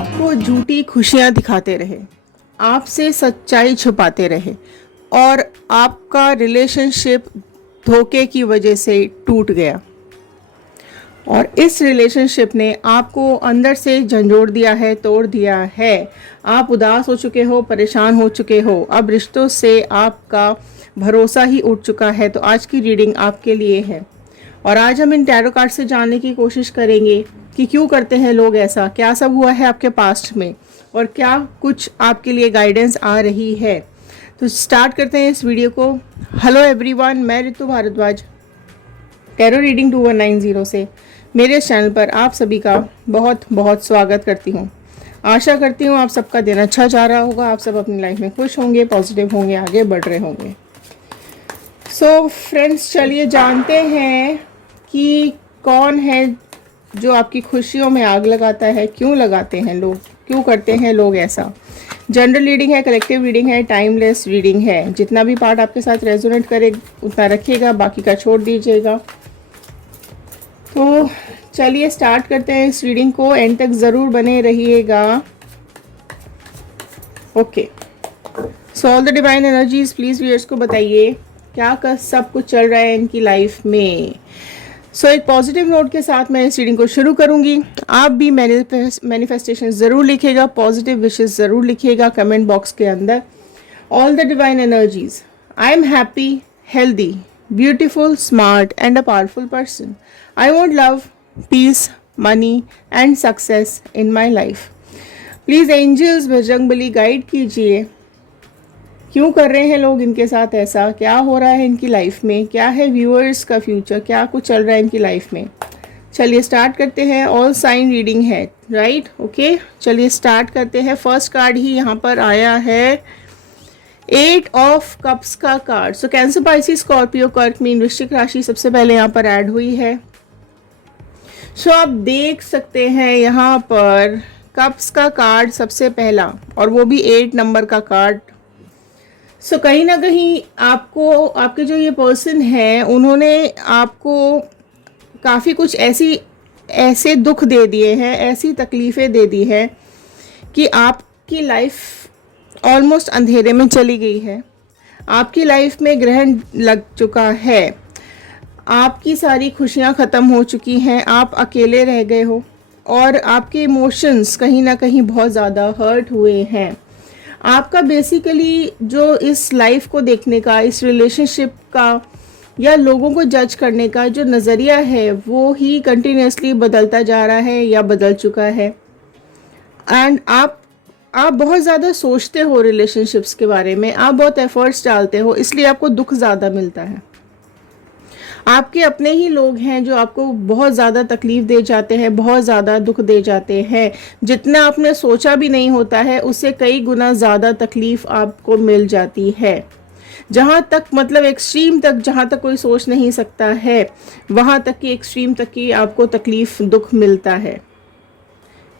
आपको झूठी खुशियां दिखाते रहे, आपसे सच्चाई छुपाते रहे और आपका रिलेशनशिप धोखे की वजह से टूट गया और इस रिलेशनशिप ने आपको अंदर से झंझोड़ दिया है, तोड़ दिया है। आप उदास हो चुके हो, परेशान हो चुके हो, अब रिश्तों से आपका भरोसा ही उठ चुका है। तो आज की रीडिंग आपके लिए है और आज हम इन टैरो कार्ड से जानने की कोशिश करेंगे कि क्यों करते हैं लोग ऐसा, क्या सब हुआ है आपके पास्ट में और क्या कुछ आपके लिए गाइडेंस आ रही है। तो स्टार्ट करते हैं इस वीडियो को। हेलो एवरीवन, मैं ऋतु भारद्वाज टैरो रीडिंग 2190 से मेरे चैनल पर आप सभी का बहुत बहुत स्वागत करती हूँ। आशा करती हूँ आप सबका दिन अच्छा जा रहा होगा, आप सब अपनी लाइफ में खुश होंगे, पॉजिटिव होंगे, आगे बढ़ रहे होंगे। सो फ्रेंड्स, चलिए जानते हैं कि कौन है जो आपकी खुशियों में आग लगाता है, क्यों लगाते हैं लोग, क्यों करते हैं लोग ऐसा। जनरल रीडिंग है, कलेक्टिव रीडिंग है, टाइमलेस रीडिंग है। जितना भी पार्ट आपके साथ रेजोनेट करे उतना रखिएगा, बाकी का छोड़ दीजिएगा। तो चलिए स्टार्ट करते हैं इस रीडिंग को, एंड तक ज़रूर बने रहिएगा। Okay, so all the divine energies please viewers को बताइए क्या सब कुछ चल रहा है इनकी लाइफ में। सो एक पॉजिटिव नोट के साथ मैं इस रीडिंग को शुरू करूंगी। आप भी मैनिफेस्टेशन ज़रूर लिखिएगा, पॉजिटिव विशेस ज़रूर लिखिएगा कमेंट बॉक्स के अंदर। All the divine energies, I am happy, healthy, beautiful, smart and a powerful person. I want love, peace, money and success in my life. Please angels Bajrangbali guide कीजिए, क्यों कर रहे हैं लोग इनके साथ ऐसा, क्या हो रहा है इनकी लाइफ में, क्या है व्यूअर्स का फ्यूचर, क्या कुछ चल रहा है इनकी लाइफ में। चलिए स्टार्ट करते हैं। ऑल साइन रीडिंग है, राइट? ओके, चलिए स्टार्ट करते हैं। फर्स्ट कार्ड ही यहाँ पर आया है, 8 ऑफ कप्स का कार्ड। सो कैंसर, पाइसिस, स्कॉर्पियो, कर्क, मीन, वृश्चिक राशि सबसे पहले यहाँ पर ऐड हुई है। सो आप देख सकते हैं यहाँ पर कप्स का कार्ड सबसे पहला, और वो भी 8 नंबर का कार्ड। सो कहीं ना कहीं आपको, आपके जो ये पर्सन है, उन्होंने आपको काफ़ी कुछ ऐसे दुख दे दिए हैं, ऐसी तकलीफ़ें दे दी हैं कि आपकी लाइफ ऑलमोस्ट अंधेरे में चली गई है। आपकी लाइफ में ग्रहण लग चुका है, आपकी सारी खुशियां ख़त्म हो चुकी हैं, आप अकेले रह गए हो और आपके इमोशंस कहीं ना कहीं बहुत ज़्यादा हर्ट हुए हैं। आपका बेसिकली जो इस लाइफ को देखने का, इस रिलेशनशिप का या लोगों को जज करने का जो नज़रिया है, वो ही कंटिन्यूसली बदलता जा रहा है या बदल चुका है। एंड आप बहुत ज़्यादा सोचते हो रिलेशनशिप्स के बारे में, आप बहुत एफर्ट्स डालते हो, इसलिए आपको दुख ज़्यादा मिलता है। आपके अपने ही लोग हैं जो आपको बहुत ज़्यादा तकलीफ़ दे जाते हैं, बहुत ज़्यादा दुख दे जाते हैं। जितना आपने सोचा भी नहीं होता है, उससे कई गुना ज़्यादा तकलीफ़ आपको मिल जाती है। जहाँ तक मतलब एक्सट्रीम तक, जहाँ तक कोई सोच नहीं सकता है, वहाँ तक की एक्सट्रीम तक की आपको तकलीफ़, दुख मिलता है,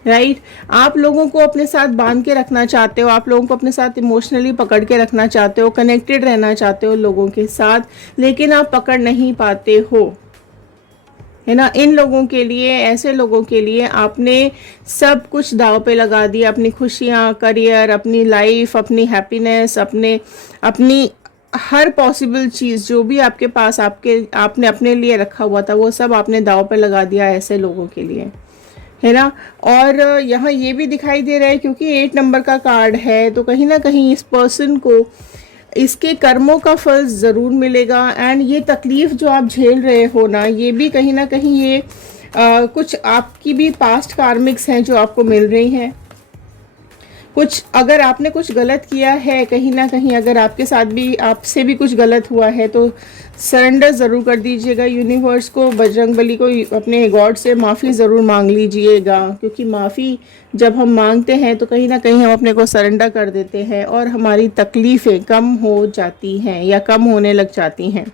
राइट? आप लोगों को अपने साथ बांध के रखना चाहते हो, आप लोगों को अपने साथ इमोशनली पकड़ के रखना चाहते हो, कनेक्टेड रहना चाहते हो लोगों के साथ, लेकिन आप पकड़ नहीं पाते हो, है ना। इन लोगों के लिए, ऐसे लोगों के लिए आपने सब कुछ दांव पे लगा दिया, अपनी खुशियाँ, करियर, अपनी लाइफ, अपनी हैप्पीनेस, अपनी हर पॉसिबल चीज़ जो भी आपके पास आपने अपने लिए रखा हुआ था, वो सब आपने दांव पे लगा दिया ऐसे लोगों के लिए, है ना। और यहाँ ये भी दिखाई दे रहा है, क्योंकि 8 नंबर का कार्ड है, तो कहीं ना कहीं इस पर्सन को इसके कर्मों का फल ज़रूर मिलेगा। एंड ये तकलीफ़ जो आप झेल रहे हो ना, ये भी कहीं ना कहीं ये कुछ आपकी भी पास्ट कार्मिक्स हैं जो आपको मिल रही हैं। कुछ अगर आपने कुछ गलत किया है, कहीं ना कहीं अगर आपके साथ भी, आपसे भी कुछ गलत हुआ है, तो सरेंडर ज़रूर कर दीजिएगा यूनिवर्स को, बजरंगबली को, अपने गॉड से माफ़ी ज़रूर मांग लीजिएगा। क्योंकि माफ़ी जब हम मांगते हैं तो कहीं ना कहीं हम अपने को सरेंडर कर देते हैं और हमारी तकलीफ़ें कम हो जाती हैं या कम होने लग जाती हैं।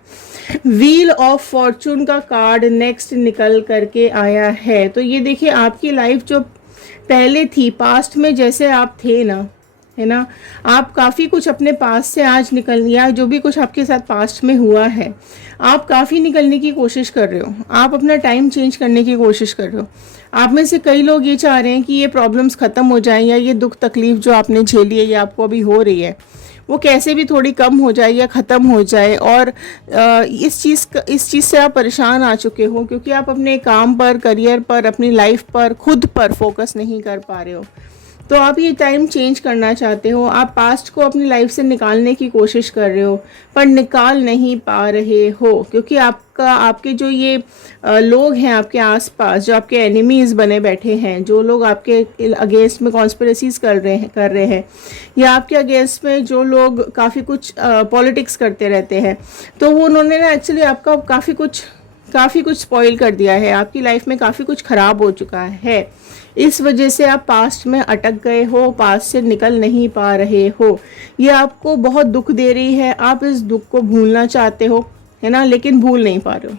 व्हील ऑफ फॉर्चून का कार्ड नेक्स्ट निकल करके आया है। तो ये देखिए, आपकी लाइफ जो पहले थी, पास्ट में जैसे आप थे ना, है ना। आप काफ़ी कुछ अपने पास से आज निकल, या जो भी कुछ आपके साथ पास्ट में हुआ है, आप काफ़ी निकलने की कोशिश कर रहे हो, आप अपना टाइम चेंज करने की कोशिश कर रहे हो। आप में से कई लोग ये चाह रहे हैं कि ये प्रॉब्लम्स ख़त्म हो जाएं, या ये दुख तकलीफ जो आपने झेली है, ये आपको अभी हो रही है, वो कैसे भी थोड़ी कम हो जाए या ख़त्म हो जाए। और इस चीज़ से आप परेशान आ चुके हो, क्योंकि आप अपने काम पर, करियर पर, अपनी लाइफ पर, खुद पर फोकस नहीं कर पा रहे हो। तो आप ये टाइम चेंज करना चाहते हो, आप पास्ट को अपनी लाइफ से निकालने की कोशिश कर रहे हो, पर निकाल नहीं पा रहे हो, क्योंकि आपके जो ये लोग हैं आपके आसपास, जो आपके एनिमीज़ बने बैठे हैं, जो लोग आपके अगेंस्ट में कॉन्स्पिरेसीज कर रहे हैं, या आपके अगेंस्ट में जो लोग काफ़ी कुछ पॉलिटिक्स करते रहते हैं, तो वो उन्होंने ना एक्चुअली आपका काफ़ी कुछ स्पॉइल कर दिया है, आपकी लाइफ में काफ़ी कुछ ख़राब हो चुका है। इस वजह से आप पास्ट में अटक गए हो, पास्ट से निकल नहीं पा रहे हो। ये आपको बहुत दुख दे रही है, आप इस दुख को भूलना चाहते हो, है ना, लेकिन भूल नहीं पा रहे हो।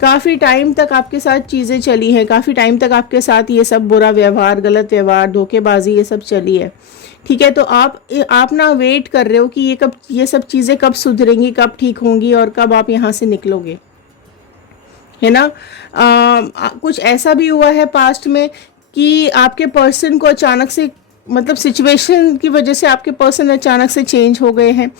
काफ़ी टाइम तक आपके साथ चीज़ें चली हैं, काफ़ी टाइम तक आपके साथ ये सब बुरा व्यवहार, गलत व्यवहार, धोखेबाजी, ये सब चली है। ठीक है, तो आप ना वेट कर रहे हो कि ये सब चीज़ें कब सुधरेंगी, कब ठीक होंगी, और कब आप यहाँ से निकलोगे, है ना। कुछ ऐसा भी हुआ है पास्ट में कि आपके पर्सन को अचानक से, मतलब सिचुएशन की वजह से आपके पर्सन अचानक से चेंज हो गए हैं।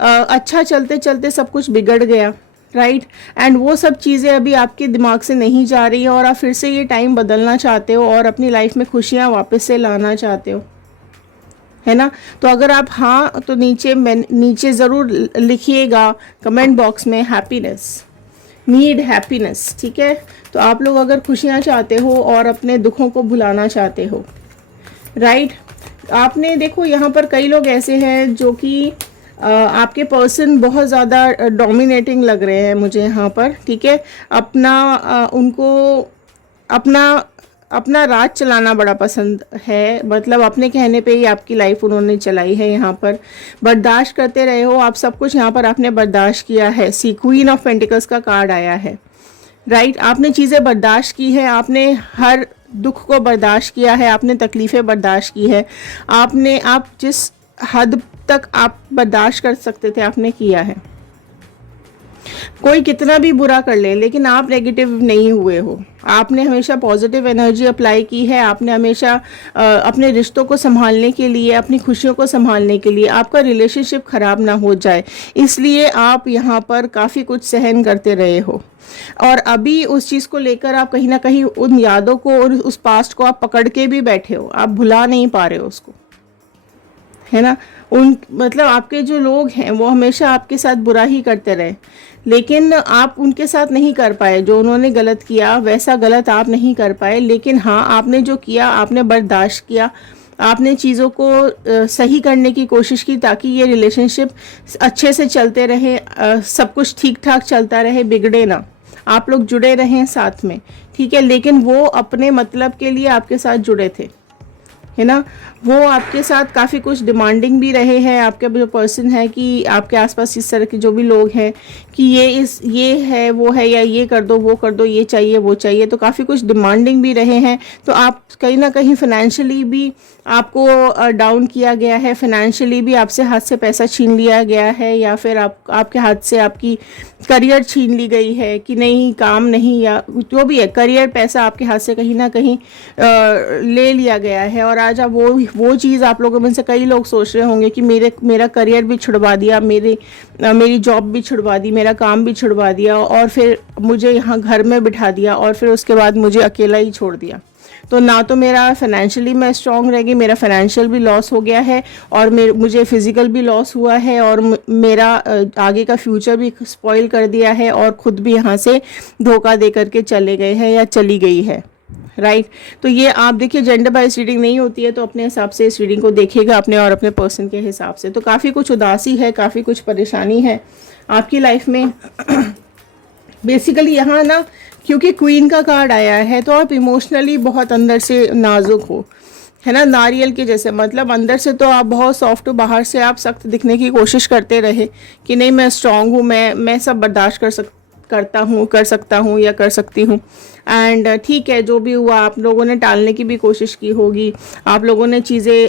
अच्छा चलते चलते सब कुछ बिगड़ गया, राइट। एंड वो सब चीज़ें अभी आपके दिमाग से नहीं जा रही हैं, और आप फिर से ये टाइम बदलना चाहते हो और अपनी लाइफ में खुशियाँ वापस से लाना चाहते हो, है ना। तो अगर आप हाँ, तो नीचे ज़रूर लिखिएगा कमेंट बॉक्स में हैप्पीनेस, नीड हैप्पीनेस, ठीक है। तो आप लोग अगर खुशियाँ चाहते हो और अपने दुखों को भुलाना चाहते हो, राइट। आपने देखो यहाँ पर कई लोग ऐसे हैं जो कि आपके पर्सन बहुत ज़्यादा डोमिनेटिंग लग रहे हैं मुझे यहाँ पर, ठीक है। उनको अपना राज चलाना बड़ा पसंद है, मतलब अपने कहने पे ही आपकी लाइफ उन्होंने चलाई है। यहाँ पर बर्दाश्त करते रहे हो आप सब कुछ, यहाँ पर आपने बर्दाश्त किया है। सी क्वीन ऑफ पेंटिकल्स का कार्ड आया है, राइट। आपने चीज़ें बर्दाश्त की है, आपने हर दुख को बर्दाश्त किया है, आपने तकलीफ़ें बर्दाश्त की है, आप जिस हद तक आप बर्दाश्त कर सकते थे आपने किया है। कोई कितना भी बुरा कर ले, लेकिन आप नेगेटिव नहीं हुए हो, आपने हमेशा पॉजिटिव एनर्जी अप्लाई की है। आपने हमेशा अपने रिश्तों को संभालने के लिए, अपनी खुशियों को संभालने के लिए, आपका रिलेशनशिप ख़राब ना हो जाए, इसलिए आप यहाँ पर काफ़ी कुछ सहन करते रहे हो। और अभी उस चीज़ को लेकर आप कहीं ना कहीं उन यादों को और उस पास्ट को आप पकड़ के भी बैठे हो, आप भुला नहीं पा रहे हो उसको, है ना। मतलब आपके जो लोग हैं वो हमेशा आपके साथ बुरा ही करते रहे, लेकिन आप उनके साथ नहीं कर पाए। जो उन्होंने गलत किया वैसा गलत आप नहीं कर पाए, लेकिन हाँ, आपने जो किया आपने बर्दाश्त किया, आपने चीज़ों को सही करने की कोशिश की ताकि ये रिलेशनशिप अच्छे से चलते रहे, सब कुछ ठीक ठाक चलता रहे, बिगड़े ना, आप लोग जुड़े रहें साथ में, ठीक है। लेकिन वो अपने मतलब के लिए आपके साथ जुड़े थे, है ना। वो आपके साथ काफ़ी कुछ डिमांडिंग भी रहे हैं। आपके जो पर्सन है कि आपके आसपास इस तरह के जो भी लोग हैं कि ये है वो है, या ये कर दो वो कर दो, ये चाहिए वो चाहिए, तो काफ़ी कुछ डिमांडिंग भी रहे हैं। तो आप कहीं ना कहीं फाइनेंशियली भी आपको डाउन किया गया है, फाइनेंशियली भी आपसे हाथ से पैसा छीन लिया गया है, या फिर आपके हाथ से आपकी करियर छीन ली गई है कि नहीं, काम नहीं, या जो भी है, करियर, पैसा आपके हाथ से कहीं ना कहीं ले लिया गया है। और आज आप वो चीज़, आप लोगों में से कई लोग सोच रहे होंगे कि मेरा करियर भी छुड़वा दिया, मेरी जॉब भी छुड़वा दी, मेरा काम भी छुड़वा दिया, और फिर मुझे यहाँ घर में बिठा दिया, और फिर उसके बाद मुझे अकेला ही छोड़ दिया। तो ना तो मेरा फाइनेंशियली मैं स्ट्रांग रह गई, मेरा फाइनेंशियल भी लॉस हो गया है, और मुझे फिजिकल भी लॉस हुआ है, और मेरा आगे का फ्यूचर भी स्पॉइल कर दिया है, और ख़ुद भी यहाँ से धोखा दे करके चले गए हैं या चली गई है, राइट। तो ये आप देखिए, जेंडर बाइज रीडिंग नहीं होती है, तो अपने हिसाब से इस रीडिंग को देखिएगा, अपने और अपने पर्सन के हिसाब से। तो काफ़ी कुछ उदासी है, काफ़ी कुछ परेशानी है आपकी लाइफ में। बेसिकली यहाँ ना, क्योंकि क्वीन का कार्ड आया है, तो आप इमोशनली बहुत अंदर से नाजुक हो, है ना, नारियल के जैसे। मतलब अंदर से तो आप बहुत सॉफ्ट हो, बाहर से आप सख्त दिखने की कोशिश करते रहे कि नहीं मैं स्ट्रांग हूँ, मैं सब बर्दाश्त करता हूँ, कर सकता हूँ या कर सकती हूँ। एंड ठीक है, जो भी हुआ आप लोगों ने टालने की भी कोशिश की होगी, आप लोगों ने चीज़ें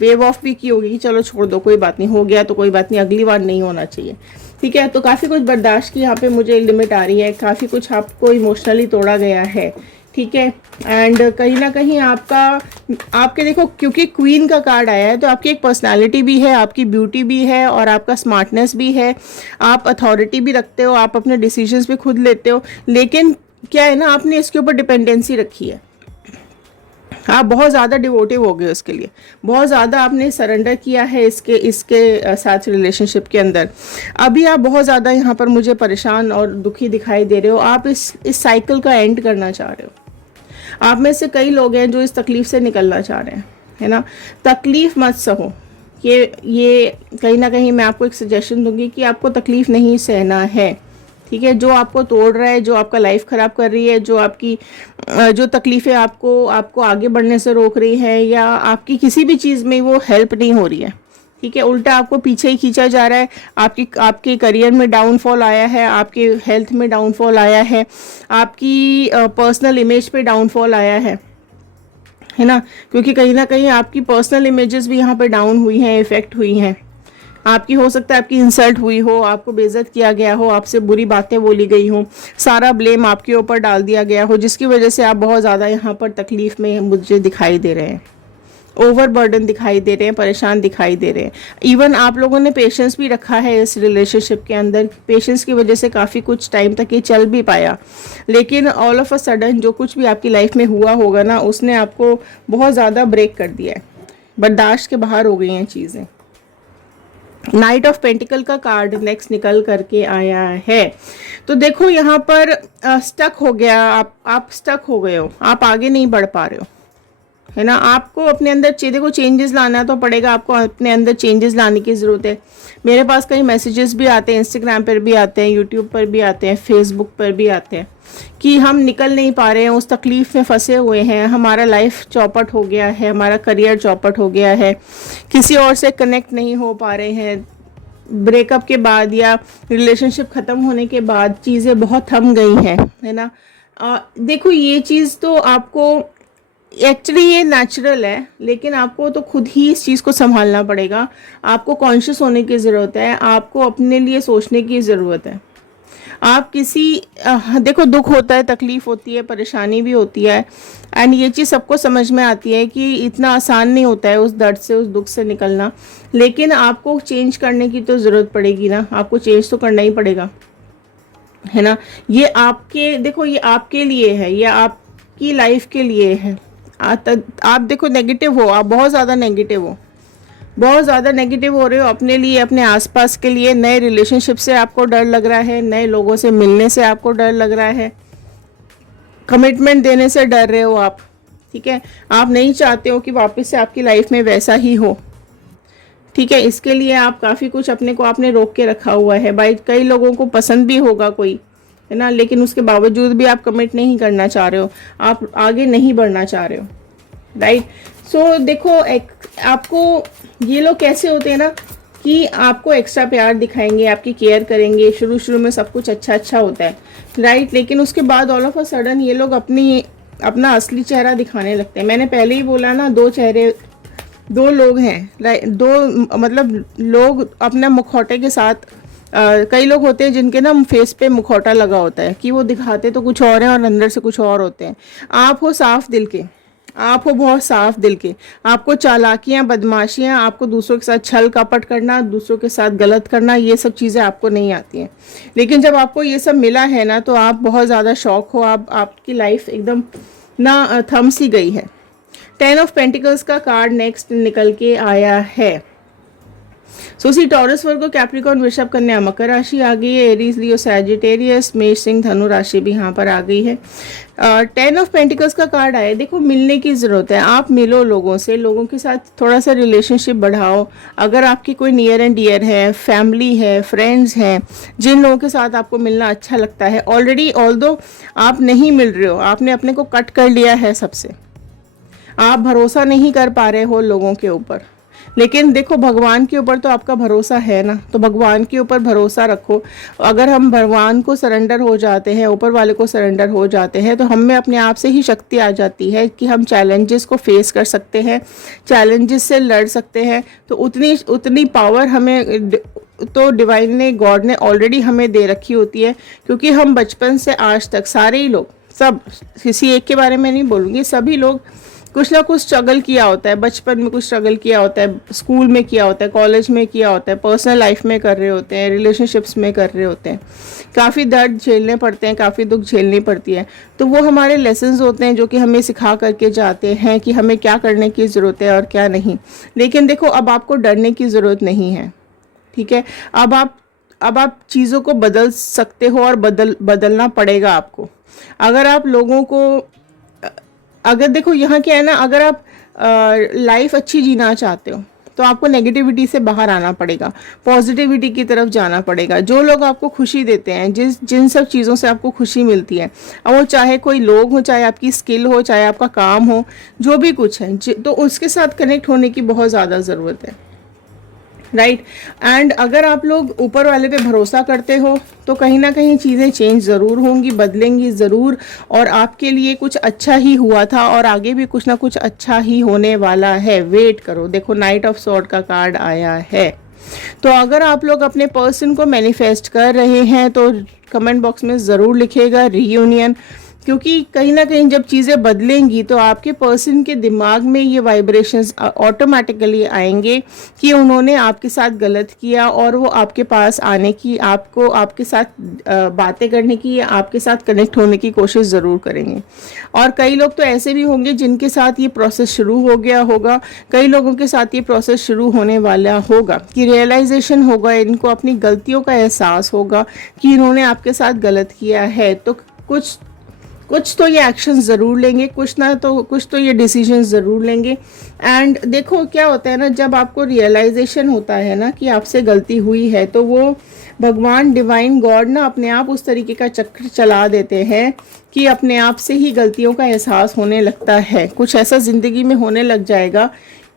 वेव ऑफ भी की होगी कि चलो छोड़ दो, कोई बात नहीं, हो गया तो कोई बात नहीं, अगली बार नहीं होना चाहिए। ठीक है, तो काफ़ी कुछ बर्दाश्त की यहाँ पे मुझे लिमिट आ रही है, काफ़ी कुछ आपको इमोशनली तोड़ा गया है। ठीक है, एंड कहीं ना कहीं आपके देखो, क्योंकि क्वीन का कार्ड आया है तो आपकी एक पर्सनालिटी भी है, आपकी ब्यूटी भी है और आपका स्मार्टनेस भी है, आप अथॉरिटी भी रखते हो, आप अपने डिसीजंस भी खुद लेते हो। लेकिन क्या है ना, आपने इसके ऊपर डिपेंडेंसी रखी है, आप बहुत ज़्यादा डिवोटिव हो गए उसके लिए, बहुत ज़्यादा आपने सरेंडर किया है इसके साथ रिलेशनशिप के अंदर। अभी आप बहुत ज़्यादा यहाँ पर मुझे परेशान और दुखी दिखाई दे रहे हो, आप इस साइकिल का एंड करना चाह रहे हो। आप में से कई लोग हैं जो इस तकलीफ से निकलना चाह रहे हैं, है ना। तकलीफ मत सहो, ये कहीं ना कहीं मैं आपको एक सजेशन दूंगी कि आपको तकलीफ नहीं सहना है। ठीक है, जो आपको तोड़ रहा है, जो आपका लाइफ ख़राब कर रही है, जो तकलीफ़ें आपको आगे बढ़ने से रोक रही है, या आपकी किसी भी चीज़ में वो हेल्प नहीं हो रही है। ठीक है, उल्टा आपको पीछे ही खींचा जा रहा है। आपके करियर में डाउनफॉल आया है, आपके हेल्थ में डाउनफॉल आया है, आपकी पर्सनल इमेज पे डाउनफॉल आया है ना। क्योंकि कहीं ना कहीं आपकी पर्सनल इमेजेस भी यहाँ पे डाउन हुई हैं, इफेक्ट हुई हैं। आपकी हो सकता है आपकी इंसल्ट हुई हो, आपको बेइज्जत किया गया हो, आपसे बुरी बातें बोली गई हो, सारा ब्लेम आपके ऊपर डाल दिया गया हो, जिसकी वजह से आप बहुत ज़्यादा यहाँ पर तकलीफ में मुझे दिखाई दे रहे हैं, ओवर बर्डन दिखाई दे रहे हैं, परेशान दिखाई दे रहे हैं। इवन आप लोगों ने पेशेंस भी रखा है इस रिलेशनशिप के अंदर, पेशेंस की वजह से काफ़ी कुछ टाइम तक ये चल भी पाया। लेकिन ऑल ऑफ अ सडन जो कुछ भी आपकी लाइफ में हुआ होगा ना, उसने आपको बहुत ज़्यादा ब्रेक कर दिया है, बर्दाश्त के बाहर हो गई हैं चीज़ें। नाइट ऑफ पेंटिकल का कार्ड नेक्स्ट निकल करके आया है। तो देखो यहाँ पर स्टक हो गया, आप स्टक हो गए हो, आप आगे नहीं बढ़ पा रहे हो, है ना। आपको अपने अंदर देखो चेंजेस लाना तो पड़ेगा, आपको अपने अंदर चेंजेस लाने की ज़रूरत है। मेरे पास कई मैसेजेस भी आते हैं, इंस्टाग्राम पर भी आते हैं, यूट्यूब पर भी आते हैं, फेसबुक पर भी आते हैं कि हम निकल नहीं पा रहे हैं, उस तकलीफ़ में फंसे हुए हैं, हमारा लाइफ चौपट हो गया है, हमारा करियर चौपट हो गया है, किसी और से कनेक्ट नहीं हो पा रहे हैं, ब्रेकअप के बाद या रिलेशनशिप ख़त्म होने के बाद चीज़ें बहुत थम गई हैं, है ना। देखो ये चीज़ तो आपको एक्चुअली ये नेचुरल है, लेकिन आपको तो खुद ही इस चीज़ को संभालना पड़ेगा। आपको कॉन्शियस होने की ज़रूरत है, आपको अपने लिए सोचने की ज़रूरत है। आप देखो दुख होता है, तकलीफ़ होती है, परेशानी भी होती है, एंड ये चीज़ सबको समझ में आती है कि इतना आसान नहीं होता है उस दर्द से, उस दुख से निकलना। लेकिन आपको चेंज करने की तो ज़रूरत पड़ेगी ना, आपको चेंज तो करना ही पड़ेगा, है ना। ये आपके लिए है, ये आपकी लाइफ के लिए है। आप देखो नेगेटिव हो, आप बहुत ज़्यादा नेगेटिव हो, बहुत ज़्यादा नेगेटिव हो रहे हो अपने लिए, अपने आसपास के लिए। नए रिलेशनशिप से आपको डर लग रहा है, नए लोगों से मिलने से आपको डर लग रहा है, कमिटमेंट देने से डर रहे हो आप। ठीक है, आप नहीं चाहते हो कि वापस से आपकी लाइफ में वैसा ही हो। ठीक है, इसके लिए आप काफ़ी कुछ अपने को आपने रोक के रखा हुआ है। भाई कई लोगों को पसंद भी होगा कोई, है ना, लेकिन उसके बावजूद भी आप कमिट नहीं करना चाह रहे हो, आप आगे नहीं बढ़ना चाह रहे हो, राइट। सो देखो आपको ये लोग कैसे होते हैं ना कि आपको एक्स्ट्रा प्यार दिखाएंगे, आपकी केयर करेंगे, शुरू शुरू में सब कुछ अच्छा होता है, राइट। लेकिन उसके बाद ऑल ऑफ अ सडन ये लोग अपना असली चेहरा दिखाने लगते हैं। मैंने पहले ही बोला ना, दो लोग हैं, राइट। मतलब लोग अपने मुखौटे के साथ कई लोग होते हैं जिनके ना फेस पे मुखौटा लगा होता है कि वो दिखाते तो कुछ और हैं और अंदर से कुछ और होते हैं। आप हो साफ दिल के, आप हो बहुत साफ दिल के। आपको चालाकियाँ, बदमाशियाँ, आपको दूसरों के साथ छल कपट करना, दूसरों के साथ गलत करना, ये सब चीज़ें आपको नहीं आती हैं। लेकिन जब आपको ये सब मिला है ना, तो आप बहुत ज़्यादा शौक हो, आपकी लाइफ एकदम ना थम सी गई है। 10 ऑफ पेंटिकल्स का कार्ड नेक्स्ट निकल के आया है। सी टॉरस, वर्गो, कैप्रिकॉर्न, वृषभ, कन्या, मकर राशि आ गई है। एरीज, लियो, सैजिटेरियस, मेष, सिंह, धनु राशि भी यहाँ पर आ गई है। 10 ऑफ पेंटिकल्स का कार्ड आया। देखो मिलने की ज़रूरत है, आप मिलो लोगों से, लोगों के साथ थोड़ा सा रिलेशनशिप बढ़ाओ। अगर आपकी कोई नियर एंड डियर है, फैमिली है, फ्रेंड्स हैं, जिन लोगों के साथ आपको मिलना अच्छा लगता है, ऑलरेडी ऑल्दो आप नहीं मिल रहे हो, आपने अपने को कट कर लिया है सबसे, आप भरोसा नहीं कर पा रहे हो लोगों के ऊपर, लेकिन देखो भगवान के ऊपर तो आपका भरोसा है ना, तो भगवान के ऊपर भरोसा रखो। अगर हम भगवान को सरेंडर हो जाते हैं, ऊपर वाले को सरेंडर हो जाते हैं, तो हम में अपने आप से ही शक्ति आ जाती है कि हम चैलेंजेस को फेस कर सकते हैं, चैलेंजेस से लड़ सकते हैं। तो उतनी उतनी पावर हमें तो डिवाइन ने, गॉड ने ऑलरेडी हमें दे रखी होती है। क्योंकि हम बचपन से आज तक सारे ही लोग, सब, किसी एक के बारे में नहीं बोलूँगी, सभी लोग कुछ ना कुछ स्ट्रगल किया होता है। बचपन में कुछ स्ट्रगल किया होता है, स्कूल में किया होता है, कॉलेज में किया होता है, पर्सनल लाइफ में कर रहे होते हैं, रिलेशनशिप्स में कर रहे होते हैं। काफ़ी दर्द झेलने पड़ते हैं, काफ़ी दुख झेलनी पड़ती है। तो वो हमारे लेसन्स होते हैं जो कि हमें सिखा करके जाते हैं कि हमें क्या करने की ज़रूरत है और क्या नहीं। लेकिन देखो अब आपको डरने की ज़रूरत नहीं है, ठीक है। अब आप चीज़ों को बदल सकते हो और बदलना पड़ेगा आपको। अगर आप लोगों को, अगर देखो यहाँ क्या है ना, अगर आप लाइफ अच्छी जीना चाहते हो तो आपको नेगेटिविटी से बाहर आना पड़ेगा, पॉजिटिविटी की तरफ जाना पड़ेगा। जो लोग आपको खुशी देते हैं, जिन सब चीज़ों से आपको खुशी मिलती है, अब वो चाहे कोई लोग हो, चाहे आपकी स्किल हो, चाहे आपका काम हो, जो भी कुछ है, तो उसके साथ कनेक्ट होने की बहुत ज़्यादा ज़रूरत है, राइट। एंड अगर आप लोग ऊपर वाले पे भरोसा करते हो तो कहीं ना कहीं चीज़ें चेंज ज़रूर होंगी, बदलेंगी ज़रूर, और आपके लिए कुछ अच्छा ही हुआ था और आगे भी कुछ ना कुछ अच्छा ही होने वाला है। वेट करो। देखो नाइट ऑफ सॉर्ड का कार्ड आया है। तो अगर आप लोग अपने पर्सन को मैनिफेस्ट कर रहे हैं तो कमेंट बॉक्स में ज़रूर लिखिएगा रीयूनियन, क्योंकि कहीं ना कहीं जब चीज़ें बदलेंगी तो आपके पर्सन के दिमाग में ये वाइब्रेशंस ऑटोमेटिकली आएंगे कि उन्होंने आपके साथ गलत किया, और वो आपके पास आने की, आपको आपके साथ बातें करने की या आपके साथ कनेक्ट होने की कोशिश ज़रूर करेंगे। और कई लोग तो ऐसे भी होंगे जिनके साथ ये प्रोसेस शुरू हो गया होगा, कई लोगों के साथ ये प्रोसेस शुरू होने वाला होगा कि रियलाइजेशन होगा, इनको अपनी गलतियों का एहसास होगा कि इन्होंने आपके साथ गलत किया है। तो कुछ तो ये एक्शन ज़रूर लेंगे, कुछ तो ये डिसीजन ज़रूर लेंगे। एंड देखो क्या होता है ना, जब आपको रियलाइजेशन होता है ना कि आपसे गलती हुई है, तो वो भगवान, डिवाइन, गॉड ना अपने आप उस तरीके का चक्र चला देते हैं कि अपने आप से ही गलतियों का एहसास होने लगता है। कुछ ऐसा ज़िंदगी में होने लग जाएगा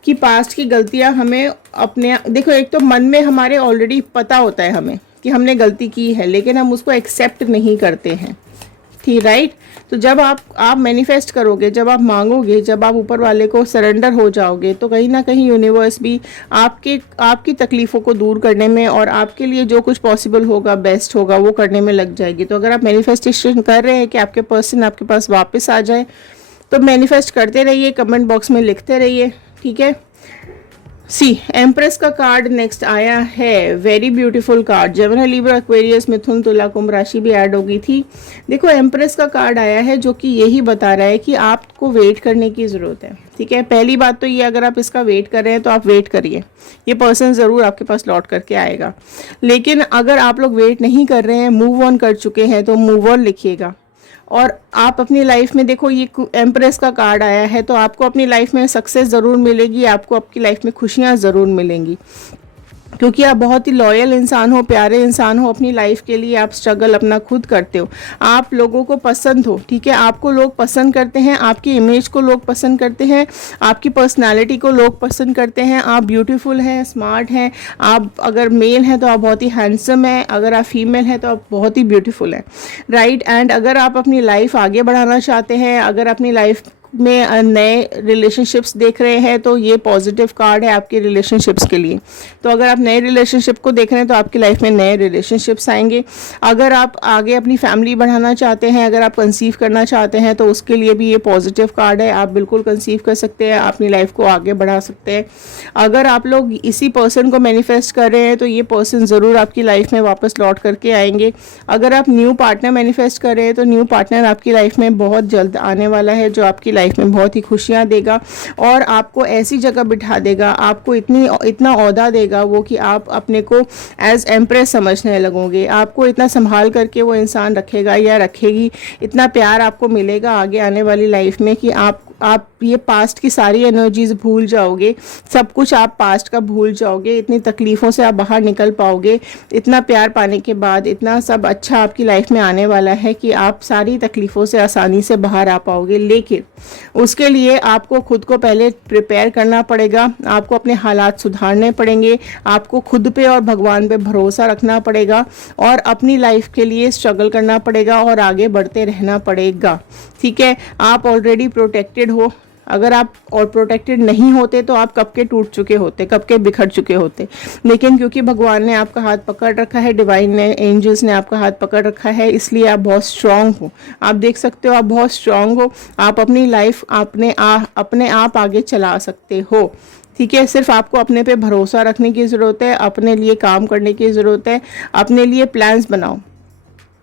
कि पास्ट की गलतियाँ हमें अपने, देखो एक तो मन में हमारे ऑलरेडी पता होता है हमें कि हमने गलती की है, लेकिन हम उसको एक्सेप्ट नहीं करते हैं, ठीक, राइट। तो जब आप मैनिफेस्ट करोगे, जब आप मांगोगे, जब आप ऊपर वाले को सरेंडर हो जाओगे, तो कहीं ना कहीं यूनिवर्स भी आपकी तकलीफ़ों को दूर करने में और आपके लिए जो कुछ पॉसिबल होगा, बेस्ट होगा, वो करने में लग जाएगी। तो अगर आप मैनिफेस्टेशन कर रहे हैं कि आपके पर्सन आपके पास वापस आ जाए, तो मैनिफेस्ट करते रहिए, कमेंट बॉक्स में लिखते रहिए, ठीक है। सी एम्प्रेस का कार्ड नेक्स्ट आया है, very beautiful card. Gemini, Libra, Aquarius, मिथुन, तुला, कुंभ राशि भी ऐड हो गई थी। देखो एम्प्रेस का कार्ड आया है जो कि यही बता रहा है कि आपको वेट करने की ज़रूरत है, ठीक है। पहली बात तो ये, अगर आप इसका वेट कर रहे हैं तो आप वेट करिए, ये पर्सन ज़रूर आपके पास लौट करके आएगा। लेकिन अगर आप लोग वेट नहीं कर रहे हैं, मूव ऑन कर चुके हैं, तो मूव ऑन लिखिएगा। और आप अपनी लाइफ में, देखो ये एम्प्रेस का कार्ड आया है, तो आपको अपनी लाइफ में सक्सेस ज़रूर मिलेगी, आपको आपकी लाइफ में खुशियाँ ज़रूर मिलेंगी, क्योंकि आप बहुत ही लॉयल इंसान हो, प्यारे इंसान हो। अपनी लाइफ के लिए आप स्ट्रगल अपना खुद करते हो, आप लोगों को पसंद हो, ठीक है। आपको लोग पसंद करते हैं, आपकी इमेज को लोग पसंद करते हैं, आपकी पर्सनालिटी को लोग पसंद करते हैं। आप ब्यूटीफुल हैं, स्मार्ट हैं। आप अगर मेल हैं तो आप बहुत ही हैंडसम हैं, अगर आप फीमेल हैं तो आप बहुत ही ब्यूटीफुल हैं, राइट। एंड अगर आप अपनी लाइफ आगे बढ़ाना चाहते हैं, अगर अपनी लाइफ में नए रिलेशनशिप्स देख रहे हैं, तो ये पॉजिटिव कार्ड है आपके रिलेशनशिप्स के लिए। तो अगर आप नए रिलेशनशिप को देख रहे हैं तो आपकी लाइफ में नए रिलेशनशिप्स आएंगे। अगर आप आगे अपनी फैमिली बढ़ाना चाहते हैं, अगर आप कंसीव करना चाहते हैं, तो उसके लिए भी ये पॉजिटिव कार्ड है। आप बिल्कुल कंसीव कर सकते हैं, अपनी लाइफ को आगे बढ़ा सकते हैं। अगर आप लोग इसी पर्सन को मैनिफेस्ट कर रहे हैं तो ये पर्सन ज़रूर आपकी लाइफ में वापस लौट करके आएंगे। अगर आप न्यू पार्टनर मैनिफेस्ट कर रहे हैं तो न्यू पार्टनर आपकी लाइफ में बहुत जल्द आने वाला है, जो आपकी लाइफ में बहुत ही खुशियां देगा और आपको ऐसी जगह बिठा देगा, आपको इतना ओहदा देगा वो कि आप अपने को एज एम्प्रेस समझने लगोगे। आपको इतना संभाल करके वो इंसान रखेगा या रखेगी, इतना प्यार आपको मिलेगा आगे आने वाली लाइफ में कि आप ये पास्ट की सारी एनर्जीज भूल जाओगे, सब कुछ आप पास्ट का भूल जाओगे, इतनी तकलीफ़ों से आप बाहर निकल पाओगे। इतना प्यार पाने के बाद इतना सब अच्छा आपकी लाइफ में आने वाला है कि आप सारी तकलीफ़ों से आसानी से बाहर आ पाओगे। लेकिन उसके लिए आपको खुद को पहले प्रिपेयर करना पड़ेगा, आपको अपने हालात सुधारने पड़ेंगे, आपको खुद पे और भगवान पे भरोसा रखना पड़ेगा और अपनी लाइफ के लिए स्ट्रगल करना पड़ेगा और आगे बढ़ते रहना पड़ेगा। ठीक है, आप ऑलरेडी प्रोटेक्टेड हो। अगर आप और प्रोटेक्टेड नहीं होते तो आप कब के टूट चुके होते, कब के बिखर चुके होते, लेकिन क्योंकि भगवान ने आपका हाथ पकड़ रखा है, डिवाइन ने, एंजल्स ने आपका हाथ पकड़ रखा है, इसलिए आप बहुत स्ट्रांग हो। आप देख सकते हो आप बहुत स्ट्रांग हो, आप अपनी लाइफ अपने आप आगे चला सकते हो। ठीक है, सिर्फ आपको अपने पे भरोसा रखने की ज़रूरत है, अपने लिए काम करने की ज़रूरत है, अपने लिए प्लान्स बनाओ,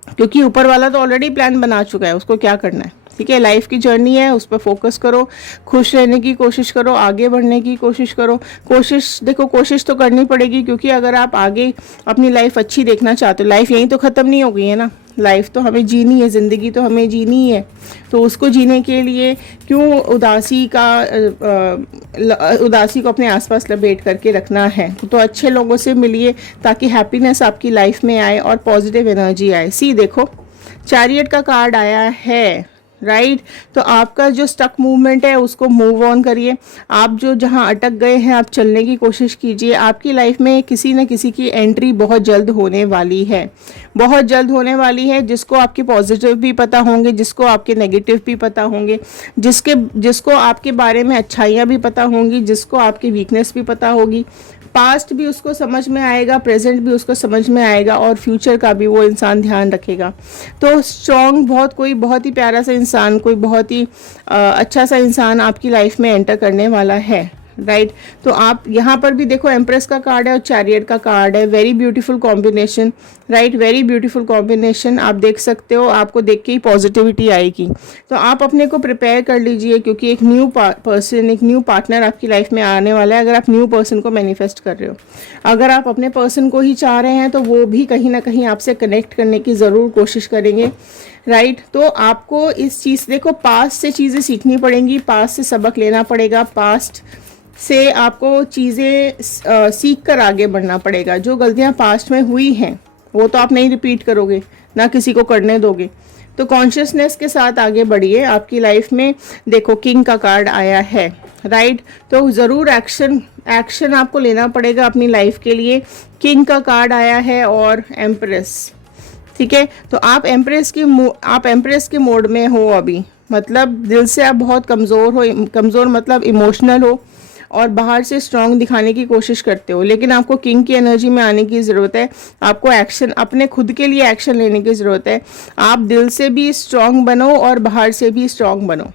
क्योंकि ऊपर वाला तो ऑलरेडी प्लान बना चुका है, उसको क्या करना है। ठीक है, लाइफ की जर्नी है, उस पर फोकस करो, खुश रहने की कोशिश करो, आगे बढ़ने की कोशिश करो। कोशिश तो करनी पड़ेगी, क्योंकि अगर आप आगे अपनी लाइफ अच्छी देखना चाहते हो, लाइफ यहीं तो ख़त्म नहीं हो गई है ना, लाइफ तो हमें जीनी है, ज़िंदगी तो हमें जीनी ही है। तो उसको जीने के लिए क्यों उदासी को अपने आसपास लपेट करके रखना है। तो अच्छे लोगों से मिलिए ताकि हैप्पीनेस आपकी लाइफ में आए और पॉजिटिव एनर्जी आए। सी देखो, चैरियट का कार्ड आया है, राइट। तो आपका जो स्टक मूवमेंट है उसको मूव ऑन करिए। आप जो जहां अटक गए हैं आप चलने की कोशिश कीजिए। आपकी लाइफ में किसी न किसी की एंट्री बहुत जल्द होने वाली है, बहुत जल्द होने वाली है, जिसको आपके पॉजिटिव भी पता होंगे, जिसको आपके नेगेटिव भी पता होंगे, जिसको आपके बारे में अच्छाइयाँ भी पता होंगी, जिसको आपकी वीकनेस भी पता होगी। पास्ट भी उसको समझ में आएगा, प्रेजेंट भी उसको समझ में आएगा और फ्यूचर का भी वो इंसान ध्यान रखेगा। तो स्ट्रॉन्ग कोई बहुत ही प्यारा सा इंसान, कोई बहुत ही अच्छा सा इंसान आपकी लाइफ में एंटर करने वाला है, राइट। तो आप यहाँ पर भी देखो, एम्प्रेस का कार्ड है और चैरियट का कार्ड है। Very beautiful combination, right, very beautiful combination. आप देख सकते हो, आपको देख के ही पॉजिटिविटी आएगी। तो आप अपने को प्रिपेयर कर लीजिए, क्योंकि एक न्यू पर्सन, एक न्यू पार्टनर आपकी लाइफ में आने वाला है। अगर आप न्यू पर्सन को मैनिफेस्ट कर रहे हो, अगर आप अपने पर्सन को ही चाह रहे हैं, तो वो भी कहीं ना कहीं आपसे कनेक्ट करने की ज़रूर कोशिश करेंगे, राइट। तो आपको इस चीज़, देखो, पास्ट से चीज़ें सीखनी पड़ेंगी, पास्ट से सबक लेना पड़ेगा, पास्ट से आपको चीज़ें सीख कर आगे बढ़ना पड़ेगा। जो गलतियां पास्ट में हुई हैं वो तो आप नहीं रिपीट करोगे, ना किसी को करने दोगे। तो कॉन्शियसनेस के साथ आगे बढ़िए आपकी लाइफ में। देखो, किंग का कार्ड आया है, राइट। तो ज़रूर एक्शन आपको लेना पड़ेगा अपनी लाइफ के लिए। किंग का कार्ड आया है और एम्प्रेस, ठीक है। तो आप एम्प्रेस के मोड में हो अभी, मतलब दिल से आप बहुत कमज़ोर हो, कमज़ोर मतलब इमोशनल हो और बाहर से स्ट्रांग दिखाने की कोशिश करते हो, लेकिन आपको किंग की एनर्जी में आने की ज़रूरत है। आपको एक्शन, अपने खुद के लिए एक्शन लेने की ज़रूरत है। आप दिल से भी स्ट्रांग बनो और बाहर से भी स्ट्रांग बनो।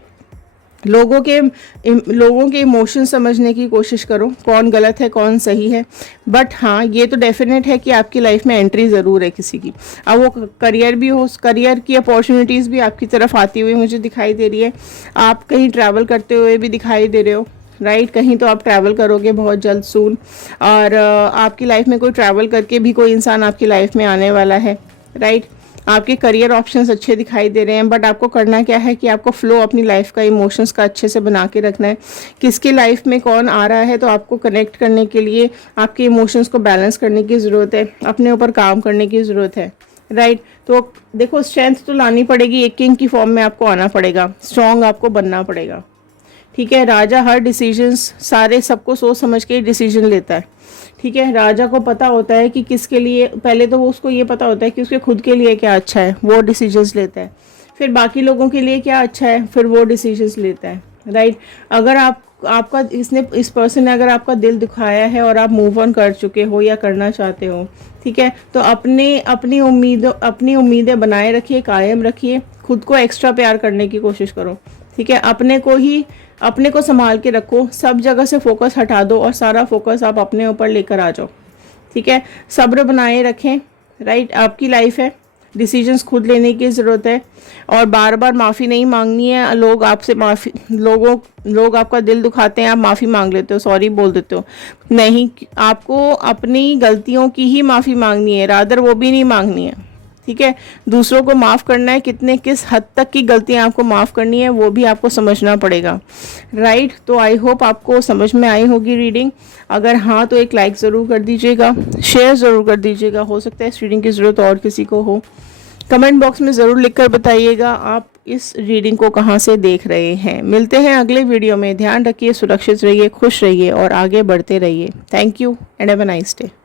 लोगों के इमोशन समझने की कोशिश करो, कौन गलत है कौन सही है। बट हाँ, ये तो डेफिनेट है कि आपकी लाइफ में एंट्री ज़रूर है किसी की। अब वो करियर भी हो, करियर की अपॉर्चुनिटीज़ भी आपकी तरफ आती हुई मुझे दिखाई दे रही है। आप कहीं ट्रैवल करते हुए भी दिखाई दे रहे हो, राइट। कहीं तो आप ट्रैवल करोगे बहुत जल्द, सून। और आपकी लाइफ में कोई ट्रैवल करके भी कोई इंसान आपकी लाइफ में आने वाला है, राइट। आपके करियर ऑप्शंस अच्छे दिखाई दे रहे हैं, बट आपको करना क्या है कि आपको फ्लो अपनी लाइफ का, इमोशंस का अच्छे से बना के रखना है। किसकी लाइफ में कौन आ रहा है, तो आपको कनेक्ट करने के लिए आपके इमोशंस को बैलेंस करने की ज़रूरत है, अपने ऊपर काम करने की ज़रूरत है, राइट। तो देखो, स्ट्रेंथ तो लानी पड़ेगी, एक किंग की फॉर्म में आपको आना पड़ेगा, स्ट्रॉन्ग आपको बनना पड़ेगा, ठीक है। राजा हर डिसीजंस, सारे सबको सोच समझ के डिसीजन लेता है, ठीक है। राजा को पता होता है कि किसके लिए, पहले तो वो उसको ये पता होता है कि उसके खुद के लिए क्या अच्छा है, वो डिसीजंस लेता है। फिर बाकी लोगों के लिए क्या अच्छा है, फिर वो डिसीजंस लेता है, राइट। अगर इस पर्सन ने अगर आपका दिल दुखाया है और आप मूव ऑन कर चुके हो या करना चाहते हो, ठीक है, तो अपनी उम्मीदें बनाए रखिए, कायम रखिए, खुद को एक्स्ट्रा प्यार करने की कोशिश करो, ठीक है। अपने को संभाल के रखो, सब जगह से फोकस हटा दो और सारा फोकस आप अपने ऊपर लेकर आ जाओ, ठीक है। सब्र बनाए रखें, राइट। आपकी लाइफ है, डिसीजंस खुद लेने की ज़रूरत है और बार बार माफ़ी नहीं मांगनी है। लोग आपका दिल दुखाते हैं, आप माफ़ी मांग लेते हो, सॉरी बोल देते हो। नहीं, आपको अपनी गलतियों की ही माफ़ी मांगनी है, रादर वो भी नहीं मांगनी है, ठीक है। दूसरों को माफ़ करना है, किस हद तक की गलतियां आपको माफ़ करनी है वो भी आपको समझना पड़ेगा, राइट। तो आई होप आपको समझ में आई होगी रीडिंग। अगर हाँ तो एक लाइक ज़रूर कर दीजिएगा, शेयर ज़रूर कर दीजिएगा। हो सकता है इस रीडिंग की ज़रूरत और किसी को हो। कमेंट बॉक्स में ज़रूर लिखकर बताइएगा आप इस रीडिंग को कहाँ से देख रहे हैं। मिलते हैं अगले वीडियो में। ध्यान रखिए, सुरक्षित रहिए, खुश रहिए और आगे बढ़ते रहिए। Thank you and have a nice day.